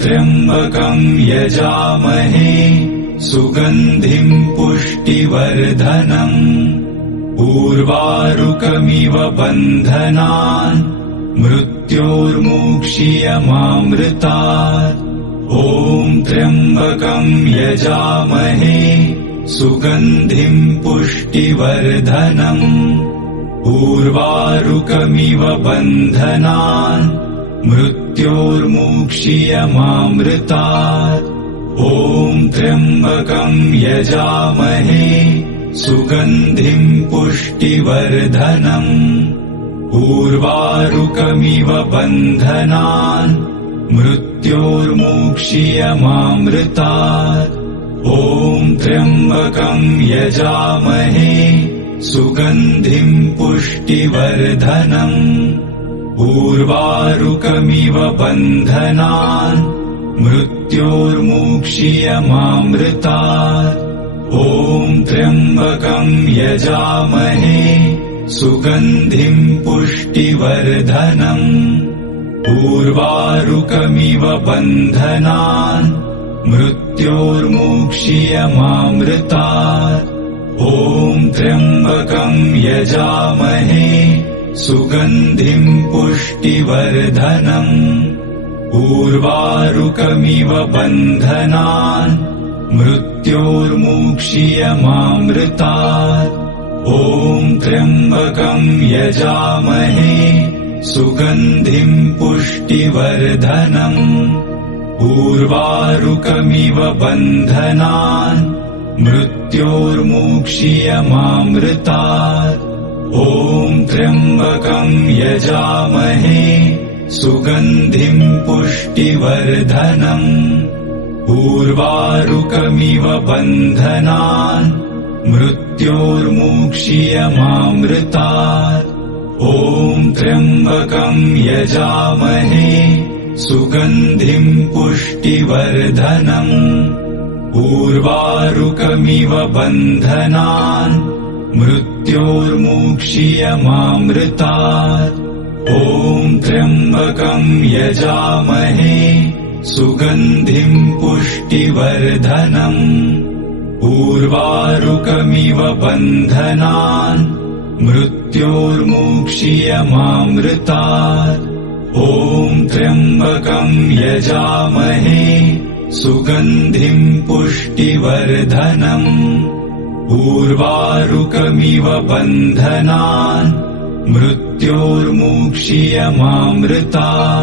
त्र्यम्बकं यजामहे सुगन्धिं पुष्टिवर्धनम् उर्वारुकमिव बन्धनान् मृत्योर्मुक्षीयमामृतात्। ॐ त्र्यम्बकं यजामहे सुगन्धिं पुष्टिवर्धनम् उर्वारुकमिव बन्धनान् मृत्योर्मुक्षीयमामृतात्। ॐ त्र्यम्बकं यजामहे सुगन्धिं पुष्टिवर्धनम् उर्वारुकमिव बन्धनान् मृत्योर्मुक्षीयमामृतात्। ॐ त्र्यम्बकं यजामहे सुगन्धिं पुष्टिवर्धनम् उर्वारुकमिव बन्धनान् मृत्योर्मुक्षीयमामृतात्। ॐ त्र्यम्बकं यजामहे सुगन्धिं पुष्टिवर्धनम् उर्वारुकमिव बन्धनान् मृत्योर्मुक्षीयमामृतात्। ॐ त्र्यम्बकं यजामहे सुगन्धिं पुष्टिवर्धनम् उर्वारुकमिव बन्धनान् मृत्योर्मुक्षीयमामृतात्। ॐ त्र्यम्बकं यजामहे सुगन्धिं पुष्टिवर्धनम् उर्वारुकमिव बन्धनान् मृत्योर्मुक्षीयमामृतात्। ॐ त्र्यम्बकं यजामहे सुगन्धिं पुष्टिवर्धनम् उर्वारुकमिव बन्धनान् मृत्योर्मुक्षीयमामृतात्। ॐ त्र्यम्बकं यजामहे सुगन्धिं पुष्टिवर्धनम् उर्वारुकमिव बन्धनान् मृत्योर्मुक्षीयमामृतात्। ॐ त्र्यम्बकं यजामहे सुगन्धिं पुष्टिवर्धनम् उर्वारुकमिव बन्धनान् मृत्योर्मुक्षीयमामृतात्। ॐ त्र्यम्बकं यजामहे सुगन्धिं पुष्टिवर्धनम् उर्वारुकमिव बन्धनान् मृत्योर्मुक्षीयमामृतात्।